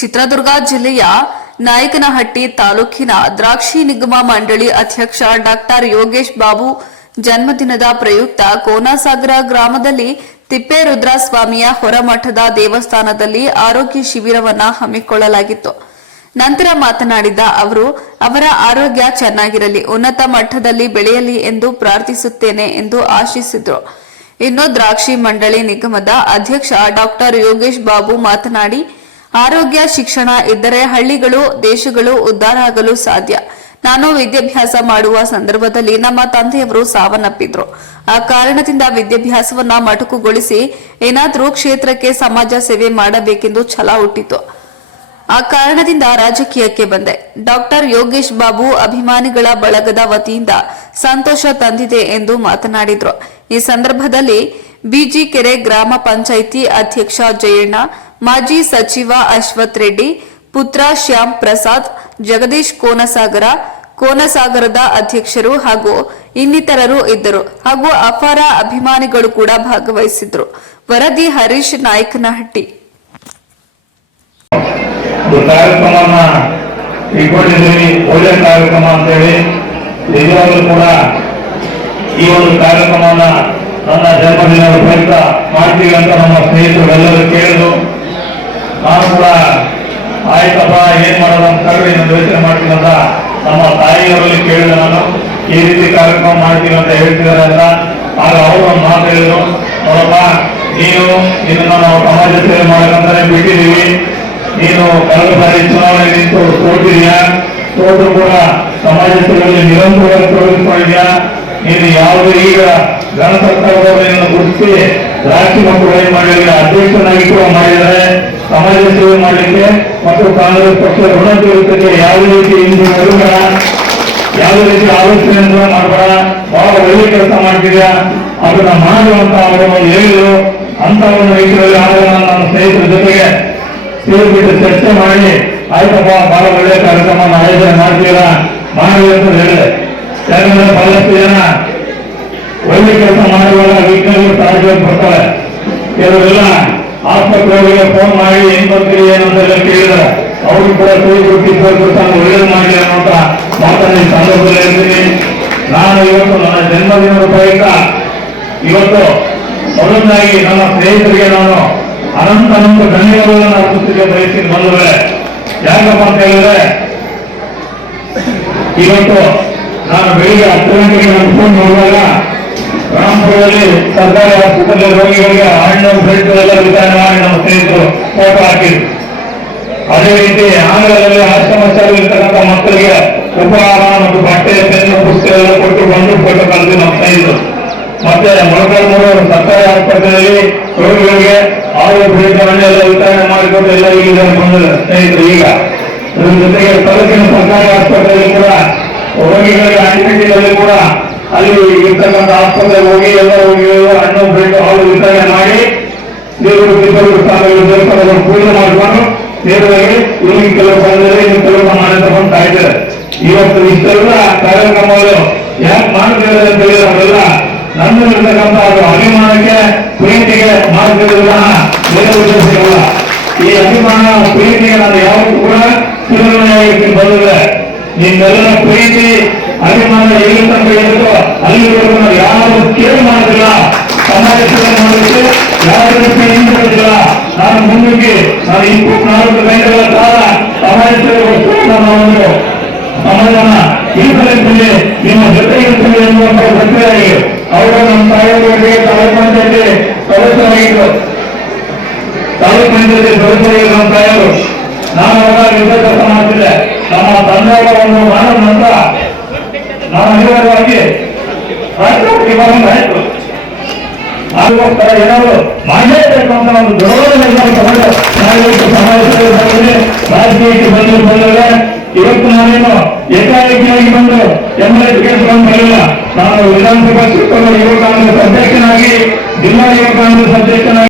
ಚಿತ್ರದುರ್ಗ ಜಿಲ್ಲೆಯ ನಾಯಕನಹಟ್ಟಿ ತಾಲೂಕಿನ ದ್ರಾಕ್ಷಿ ನಿಗಮ ಮಂಡಳಿ ಅಧ್ಯಕ್ಷ ಡಾಕ್ಟರ್ ಯೋಗೇಶ್ ಬಾಬು ಜನ್ಮದಿನದ ಪ್ರಯುಕ್ತ ಕೋನಸಾಗರ ಗ್ರಾಮದಲ್ಲಿ ತಿಪ್ಪೇರುದ್ರಸ್ವಾಮಿಯ ಹೊರಮಠದ ದೇವಸ್ಥಾನದಲ್ಲಿ ಆರೋಗ್ಯ ಶಿಬಿರವನ್ನು ಹಮ್ಮಿಕೊಳ್ಳಲಾಗಿತ್ತು. ನಂತರ ಮಾತನಾಡಿದ ಅವರು, ಅವರ ಆರೋಗ್ಯ ಚೆನ್ನಾಗಿರಲಿ, ಉನ್ನತ ಮಟ್ಟದಲ್ಲಿ ಬೆಳೆಯಲಿ ಎಂದು ಪ್ರಾರ್ಥಿಸುತ್ತೇನೆ ಎಂದು ಆಶಿಸಿದರು. ಇನ್ನು ದ್ರಾಕ್ಷಿ ಮಂಡಳಿ ನಿಗಮದ ಅಧ್ಯಕ್ಷ ಡಾಕ್ಟರ್ ಯೋಗೇಶ್ ಬಾಬು ಮಾತನಾಡಿ, ಆರೋಗ್ಯ ಶಿಕ್ಷಣ ಇದ್ದರೆ ಹಳ್ಳಿಗಳು ದೇಶಗಳು ಉದ್ಧಾರ ಆಗಲು ಸಾಧ್ಯ. ನಾನು ವಿದ್ಯಾಭ್ಯಾಸ ಮಾಡುವ ಸಂದರ್ಭದಲ್ಲಿ ನಮ್ಮ ತಂದೆಯವರು ಸಾವನ್ನಪ್ಪಿದ್ರು. ಆ ಕಾರಣದಿಂದ ವಿದ್ಯಾಭ್ಯಾಸವನ್ನ ಮೊಟಕುಗೊಳಿಸಿ ಏನಾದರೂ ಕ್ಷೇತ್ರಕ್ಕೆ ಸಮಾಜ ಸೇವೆ ಮಾಡಬೇಕೆಂದು ಛಲ ಹುಟ್ಟಿತು. ಆ ಕಾರಣದಿಂದ ರಾಜಕೀಯಕ್ಕೆ ಬಂದೆ. ಡಾಕ್ಟರ್ ಯೋಗೇಶ್ ಬಾಬು ಅಭಿಮಾನಿಗಳ ಬಳಗದ ವತಿಯಿಂದ ಸಂತೋಷ ತಂದಿದೆ ಎಂದು ಮಾತನಾಡಿದ್ರು. ಈ ಸಂದರ್ಭದಲ್ಲಿ ಬಿಜಿಕೆರೆ ಗ್ರಾಮ ಪಂಚಾಯಿತಿ ಅಧ್ಯಕ್ಷ ಜಯಣ್ಣ, ಮಾಜಿ ಸಚಿವ ಅಶ್ವಥ್ ರೆಡ್ಡಿ, ಪುತ್ರ ಶ್ಯಾಮ್ ಪ್ರಸಾದ್, ಜಗದೀಶ್ ಕೋನಸಾಗರದ ಅಧ್ಯಕ್ಷರು ಹಾಗೂ ಇನ್ನಿತರರು ಇದ್ದರು ಹಾಗೂ ಅಪಾರ ಅಭಿಮಾನಿಗಳು ಕೂಡ ಭಾಗವಹಿಸಿದ್ರು. ವರದಿ ಹರೀಶ್ ನಾಯಕನಹಟ್ಟಿ. ಕಾರ್ಯಕ್ರಮವನ್ನ ಇಟ್ಕೊಂಡಿದ್ದೀವಿ, ಒಳ್ಳೆ ಕಾರ್ಯಕ್ರಮ ಅಂತೇಳಿ. ನಿಜವಾಗ್ಲೂ ಕೂಡ ಈ ಒಂದು ಕಾರ್ಯಕ್ರಮವನ್ನ ನನ್ನ ಜನ್ಮದಿನದ ಪ್ರಯುಕ್ತ ಮಾಡ್ತೀವಿ ಅಂತ ನಮ್ಮ ಸ್ನೇಹಿತರು ಎಲ್ಲರೂ ಕೇಳಿದ್ರು. ನಾನು ಕೂಡ ಆಯ್ತಪ್ಪ ಏನ್ ಮಾಡೋದು ಅಂತ ಯೋಚನೆ ಮಾಡ್ತೀನಿ ಅಂತ ನಮ್ಮ ತಾಯಿಯವರಲ್ಲಿ ಕೇಳಿದೆ. ನಾನು ಈ ರೀತಿ ಕಾರ್ಯಕ್ರಮ ಮಾಡ್ತೀವಿ ಅಂತ ಹೇಳ್ತಿದ್ದಾರೆ ಅಂತ. ಆಗ ಅವರು ಒಂದು ಮಾತು ಹೇಳಿದ್ರು, ನೋಡಪ್ಪ ಇದನ್ನ ನಾವು ಸಮಾಜ ಸೇವೆ ಮಾಡಕ್ಕಂತಾನೆ ಬಿಟ್ಟಿದ್ದೀವಿ. ನೀನು ಕಳೆದ ಬಾರಿ ಚುನಾವಣೆ ನಿಂತು ಸೋತರು ಕೂಡ ಸಮಾಜ ಸೇವೆಯಲ್ಲಿ ನಿರಂತರವಾಗಿ ತೊಡಗಿಸಿಕೊಂಡಿದ್ಯಾ. ನೀನು ಯಾವುದೇ ಈಗ ಗಣ ಸರ್ಕಾರದವರನ್ನು ಗುರುತಿಸಿ ದ್ರಾಕ್ಷಿ ಮಕ್ಕಳು ಏನ್ ಮಾಡಿದ್ರೆ ಅಧ್ಯಕ್ಷನಾಗಿ ಕೂಡ ಮಾಡಿದರೆ ಸಮಾಜ ಸೇವೆ ಮಾಡಲಿಕ್ಕೆ ಮತ್ತು ಕಾಂಗ್ರೆಸ್ ಪಕ್ಷ ಋಣ ತೀರುತ್ತಕ್ಕೆ ಯಾವುದೇ ರೀತಿ ಹಿಂದೆ ಬರಬೇಡ, ಯಾವುದೇ ರೀತಿ ಆಲೋಚನೆಯನ್ನು ಮಾಡಬೇಡ, ಬಹಳ ಒಳ್ಳೆ ಕೆಲಸ ಮಾಡ್ತಿದ್ಯಾ, ಅದನ್ನ ಮಾಡುವಂತ ಅವರು ಹೇಳಿದ್ರು. ಅಂತವನ್ನ ರೀತಿಯಲ್ಲಿ ಆಗ ನನ್ನ ಸ್ನೇಹಿತರ ಜೊತೆಗೆ ಸೇರಿಬಿಟ್ಟು ಚರ್ಚೆ ಮಾಡಿ ಆಯ್ತಪ್ಪ ಬಹಳ ಒಳ್ಳೆ ಕಾರ್ಯಕ್ರಮ ಆಯೋಜನೆ ಮಾಡ್ತೀರಾ ಮಾಡಿ ಅಂತ ಹೇಳಿದೆ. ಯಾಕಂದ್ರೆ ಬಹಳಷ್ಟು ಜನ ಒಳ್ಳೆ ಕೆಲಸ ಮಾಡುವಾಗ ವಿಜ್ಞಾನಿಗಳು ಸಹಜವಾಗಿ ಬರ್ತಾರೆ. ಕೆಲವರೆಲ್ಲ ಆಸ್ಪತ್ರೆಗಳಿಗೆ ಫೋನ್ ಮಾಡಿ ಏನ್ ಬರ್ತೀರಿ ಏನಂತೆಲ್ಲ ಕೇಳಿದಾರೆ. ಅವ್ರು ಕೂಡ ಒಳ್ಳೇದು ಮಾಡಿ ಅನ್ನೋಂತ ಮಾತನ್ನ ಈ ಸಂದರ್ಭದಲ್ಲಿ ಹೇಳ್ತೀನಿ. ನಾನು ಇವತ್ತು ನನ್ನ ಜನ್ಮದಿನದ ಪ್ರಯುಕ್ತ ಇವತ್ತು ಮೊದಲನಾಗಿ ನಮ್ಮ ಸ್ನೇಹಿತರಿಗೆ ನಾನು ಅನಂತ ಧನ್ಯವಾದಗಳನ್ನು ಅರ್ಪಿಸಲಿಕ್ಕೆ ಬಯಸ್ತೀನಿ. ಬಂದರೆ ಯಾಕಪ್ಪ ಅಂತ ಹೇಳಿದ್ರೆ, ಇವತ್ತು ನಾನು ಬೆಳಿಗ್ಗೆ 10 ಗಂಟೆಗೆ ನಾನು ಫೋನ್ ನೋಡಿದಾಗ ರಾಮಪುರದಲ್ಲಿ ಸರ್ಕಾರಿ ಆಸ್ಪತ್ರೆ ರೋಗಿಗಳಿಗೆ ಹಣ್ಣು ಬ್ರೆಡ್ ಎಲ್ಲ ವಿತರಣೆ ಮಾಡಿ ನಮ್ಮ ಸ್ನೇಹಿತರು ಫೋಟೋ ಹಾಕಿದ್ರು. ಅದೇ ರೀತಿ ಆಂಗ್ಲದಲ್ಲಿ ಆಶ್ರಮ ಶಾಲೆಯಲ್ಲಿರ್ತಕ್ಕಂಥ ಮಕ್ಕಳಿಗೆ ಉಪಹಾರ ಮತ್ತು ಬಟ್ಟೆ ಪೆನ್ನು ಪುಸ್ತಕ ಎಲ್ಲ ಕೊಟ್ಟು ಬಂದು ಫೋಟೋ ಕಳೆದು ನಮ್ಮ ಸ್ನೇಹಿತರು. ಮತ್ತೆ ಮೊಳಕಾಲ್ಮೂರು ಸರ್ಕಾರಿ ಆಸ್ಪತ್ರೆಯಲ್ಲಿ ರೋಗಿಗಳಿಗೆ ಆರೋಗ್ಯ ಎಲ್ಲ ವಿತರಣೆ ಮಾಡಿಕೊಂಡು ಎಲ್ಲ ಈಗ ಬಂದಿದೆ ಸ್ನೇಹಿತರು. ಈಗ ಇದ್ರ ಜೊತೆಗೆ ತಾಲೂಕಿನ ಸರ್ಕಾರಿ ಆಸ್ಪತ್ರೆಯಲ್ಲಿ ಕೂಡ ರೋಗಿಗಳಿಗೆ ಆಂಟಿಬಯೋಟಿಕ್ ಕೂಡ ಅಲ್ಲಿ ಇರ್ತಕ್ಕಂಥ ಆಸ್ಪತ್ರೆಗೆ ಹೋಗಿ ಎಲ್ಲ ರೋಗಿಗಳು ಹಣ್ಣು ಬ್ರೆಡ್ ಹಾಲು ವಿತರಣೆ ಮಾಡಿ ದೇವರು ದೇವಸ್ಥಾನಗಳು ಪೂಜೆ ಮಾಡಿಕೊಂಡು ನೇರವಾಗಿ ಇಲ್ಲಿಗೆ ಕೆಲವು ಬಂದರೆ ಇನ್ನು ಕೆಲಸ ಮಾಡಿ ತಗೊಂಡ್ತಾ ಇದ್ದಾರೆ. ಇವತ್ತು ಇಷ್ಟೆಲ್ಲ ಕಾರ್ಯಕ್ರಮಗಳು ಯಾಕೆ ಮಾಡ್ತಿದ್ದಾರೆ ಅಂತ ಹೇಳಿದ್ರೆ ಅವರೆಲ್ಲ ನನ್ನಲ್ಲಿರ್ತಕ್ಕಂಥ ಅದು ಅಭಿಮಾನಕ್ಕೆ ಪ್ರೀತಿಗೆ ಮಾಡ್ತಿರಲಿಲ್ಲ, ಬೇರೆ ಉದ್ದೇಶಗಳಲ್ಲ. ಈ ಅಭಿಮಾನ ಪ್ರೀತಿಗೆ ನಾನು ಯಾವತ್ತೂ ಕೂಡ ತಿರುವಣೆಯಾಗಿ ಬಂದಿದೆ. ನಿಮ್ಮೆಲ್ಲರ ಪ್ರೀತಿ ಅಭಿಮಾನ ಎಲ್ಲಿ ತನಕ ಇರುತ್ತೋ ಅಲ್ಲಿವರೆಗೂ ನಾವು ಯಾರು ಕೇಳಿ ಮಾಡೋದಿಲ್ಲ, ಸಮಾಜ ಸೇವೆ ಮಾಡೋದಕ್ಕೆ ಯಾವ ರೀತಿ ಹಿಂದಿಲ್ಲ. ನಾನು ಮುಂದಕ್ಕೆ ನಾನು 24 ಗಂಟೆಗಳ ಕಾಲ ಸಮಾಜ ಸೇವೆ ನಾವೊಂದು ಸಮಾಜನ ಇರುತ್ತಲೇ ನಿಮ್ಮ ಜೊತೆ ಇರುತ್ತದೆ ಎನ್ನುವಂತ ಗೊತ್ತಾಗಿ ಅವರು ನಮ್ಮ ತಾಯಿಯವರಿಗೆ ತಾಲೂಕು ಪಂಚಾಯತಿ ಸದಸ್ಯರಾಗಿದ್ದು ನಮ್ಮ ತಾಯಿಯವರು. ನಾನು ಅವಾಗ ವಿದ್ಯಾಭ್ಯಾಸ ಮಾಡ್ತಿದ್ದೆ. ನಮ್ಮ ತಂದೆಯವರ ಒಂದು ಮಾಡೋ ನಂತರ ನಾನು ಅನಿವಾರ್ಯವಾಗಿ ಆಯ್ತು ಅದಕ್ಕೋಸ್ಕರ ಏನಾದ್ರು ಮಾಡಲೇಬೇಕು ಅಂತ ಒಂದು ದೊಡ್ಡ ಸಮಾಜ ಸೇವೆ ರಾಜಕೀಯಕ್ಕೆ ಬಂದರೆ ಇವತ್ತು ನಾನೇನು ಏಕಾಏಕಿಯಾಗಿ ಬಂದು MLA ಟಿಕೆಟ್ ಬರಲಿಲ್ಲ. ನಾನು ವಿಧಾನಸಭಾ ಕ್ಷೇತ್ರದ ಯುವ ಕಾಂಗ್ರೆಸ್ ಅಧ್ಯಕ್ಷನಾಗಿ, ಜಿಲ್ಲಾ ಯುವ ಕಾಂಗ್ರೆಸ್ ಅಧ್ಯಕ್ಷನಾಗಿ